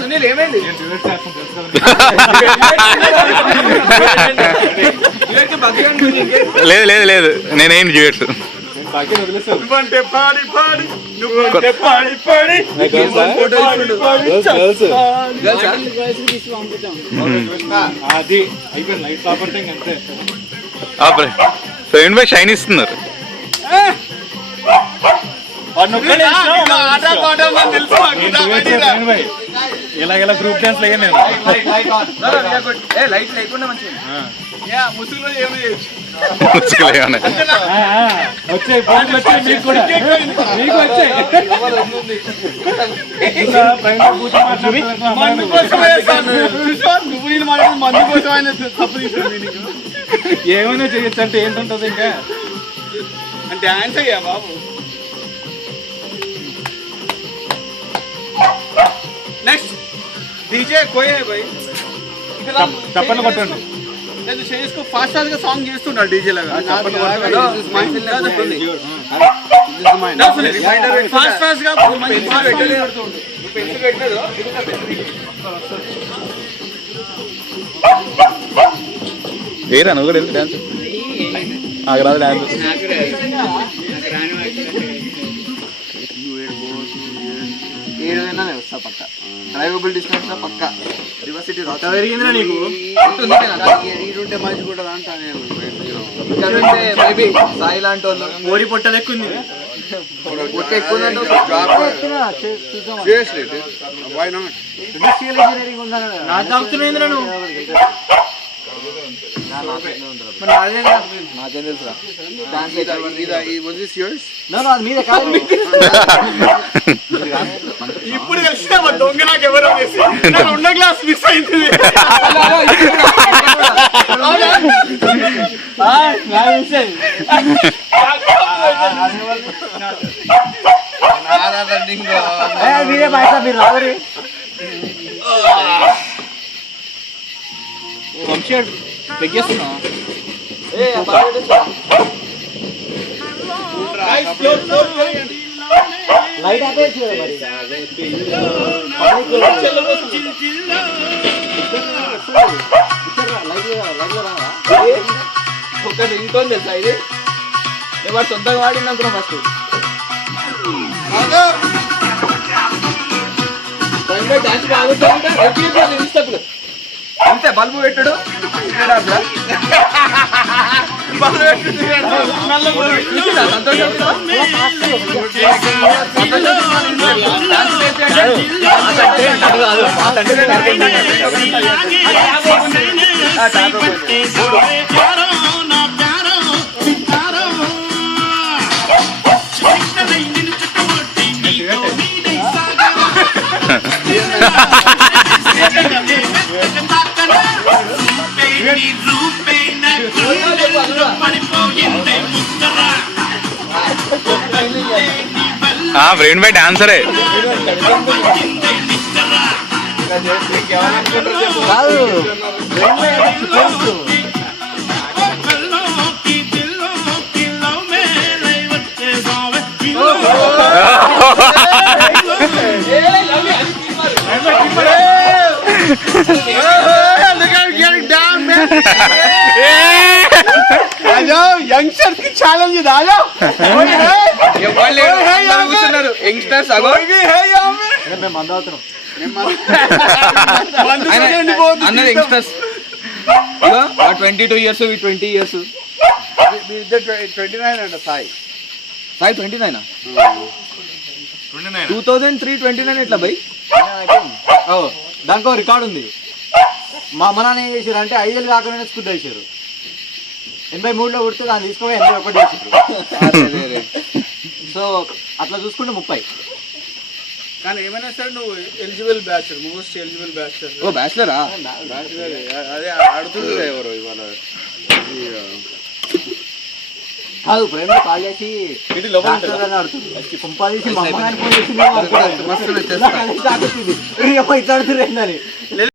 సునీల్ ఏమైంది? లేదు లేదు లేదు నేనేం డ్యూయట్స్ ఫ్రెండ్ బై షైన్ ఇస్తున్నారు. ఇలా గ్రూప్ డాన్స్ లైట్ లేకుండా మంచిగా వచ్చాయి ఫోన్లు వచ్చాయి మీకు కూడా మీకు వచ్చాయి. ఏమైనా చేయొచ్చు అంటే ఏంటుంటది ఇంకా డాన్స్ అయ్యా బాబు. నెక్స్ట్ డీజే కోయే భాయ్ చప్పట్లు కొట్టండి. లేదు చేసుకో ఫాస్ట్ ఫాస్ట్ గా సాంగ్ చేస్తున్నాడు డీజే లాగా. ఫాస్ట్ ఫాస్ట్ గా ఏరా నువ్వు కూడా వెళ్తే డాన్స్ నాకు రాదు డాన్స్. వస్తా పక్క డ్రైవబుల్ డిస్టెన్స్ పక్క రివర్సిటీ పెరిగిందిరా నీకు ఉంటే మంచి కూడా అంటా నేను. మేబీ సాయి లాంటి వాళ్ళు కోడి పొట్ట లెక్క ఉంది. పొట్ట ఎక్కువ నాకు తాగుతున్నాయిందిరా నువ్వు. నాకేం తెలుసురా ఇప్పుడు కలిసిన దొంగ నాకు ఎవరో ఉన్న గ్లాస్ మిస్ అయింది. మీరే బయట మీరు రావరి వంశీయాడు లెక్కేస్తున్నా. లైట్ ఆపేయచ్చు కదా మరి. ఒక ఇంకో తెలుసా ఇది నేను వాడు సొంతంగా వాడింది అనుకున్నా ఫస్ట్. డాన్స్ బాగుంటుంది అంతే. బల్బు పెట్టుడు ఫ్రెండ్ బై డాన్సరే. యంగ్స్టర్స్ కి ఛాలెంజ్ కూర్చున్నారు యంగ్స్టర్స్ అన్నది యంగ్స్టర్స్ 22 years 20 years 29 అంట సాయి 29 2003 29 ఎట్లా బై దానికో రికార్డు ఉంది. మా అమ్మ నాన్న ఏం చేశారు అంటే 5 ఏళ్ళు కాకుండా స్కూల్ వేసారు. 83లో పుడితే దాన్ని తీసుకోవాలి 81 చేసారు. సో అట్లా చూసుకుంటే 30. కానీ ఏమైనా సరే నువ్వు eligible bachelor, most eligible bachelor. ఓ బ్యాచులరా? అదే అడుగుతుంది ఎవరు ఇవాళ కాదు ఫ్రెండ్ కాల్ చేసి అడుగుతుంది పంపాదేసి మా అమ్మ ఫోన్ చేసి ఇట్లా అడుగుతుంది ఏంటని.